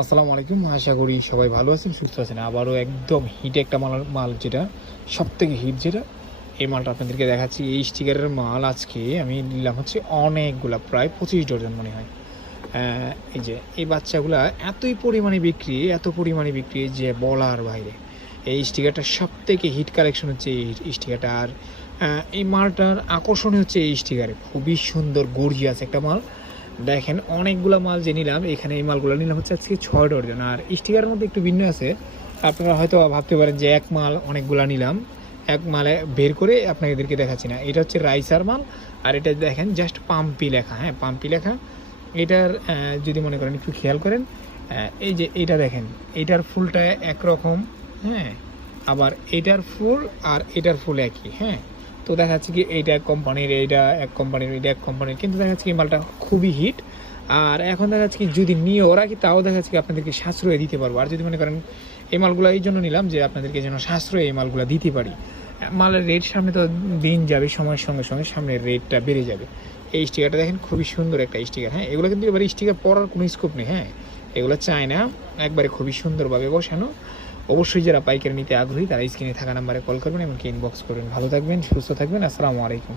আসসালামু আলাইকুম। আশা করি সবাই ভালো আছেন, সুস্থ আছেন। আবারও একদম হিট একটা মাল যেটা সবথেকে হিট যেটা, এই মালটা আপনাদেরকে দেখাচ্ছি। এই স্টিকারের মাল আজকে আমি নিলাম হচ্ছে অনেকগুলা, প্রায় 25 ডজন মনে হয়। এই যে এই বাচ্চাগুলা এত পরিমাণে বিক্রি যে বলার বাইরে। এই স্টিকারটা সবথেকে হিট কালেকশন হচ্ছে এই স্টিকারটা। আর এই মালটার আকর্ষণীয় হচ্ছে এই স্টিকারে খুবই সুন্দর গর্জিয়াস একটা মাল। দেখেন অনেকগুলা মাল যে নিলাম, এখানে এই মালগুলো নিলাম হচ্ছে আজকে 6 ডজন। আর স্টিকারের মধ্যে একটু ভিন্ন আছে, আপনারা হয়তো ভাবতে পারেন যে এক মাল অনেকগুলা নিলাম, এক মালে বের করে আপনাদেরকে দেখাচ্ছি না। এটা হচ্ছে রাইসার মাল। আর এটা দেখেন জাস্ট পাম্পি লেখা, হ্যাঁ পাম্পি লেখা। এটার যদি মনে করেন একটু খেয়াল করেন, এই যে এটা দেখেন, এটার ফুলটা একরকম, হ্যাঁ আবার এটার ফুল আর এটার ফুল একই, হ্যাঁ। তো দেখা যাচ্ছে কি এইটা এক কোম্পানির, এইটা এক কোম্পানির, এইটা এক কোম্পানির, কিন্তু দেখা যাচ্ছে কি মালটা খুবই হিট। আর এখন দেখা যাচ্ছে কি যদি নিয়ে ওরা কি তাও দেখা যাচ্ছে কি আপনাদেরকে সাশ্রয় দিতে পারবো। আর যদি মনে করেন এই মালগুলো এই জন্য নিলাম যে আপনাদেরকে যেন সাশ্রয় এই মালগুলো দিতে পারি। মালের রেট সামনে তো দিন যাবে, সময়ের সঙ্গে সঙ্গে সামনের রেটটা বেড়ে যাবে। এই স্টিকারটা দেখেন খুবই সুন্দর একটা স্টিকার, হ্যাঁ। এগুলো কিন্তু এবার স্টিকার পরার কোনো স্কোপ নেই, হ্যাঁ। এগুলো চায় না, একবারে খুবই সুন্দরভাবে বসানো। অবশ্যই যারা পাইকারি নিতে আগ্রহী তারা স্ক্রিনে থাকা নাম্বারে কল করবেন, এমনকি ইনবক্স করবেন। ভালো থাকবেন, সুস্থ থাকবেন। আসসালামু আলাইকুম।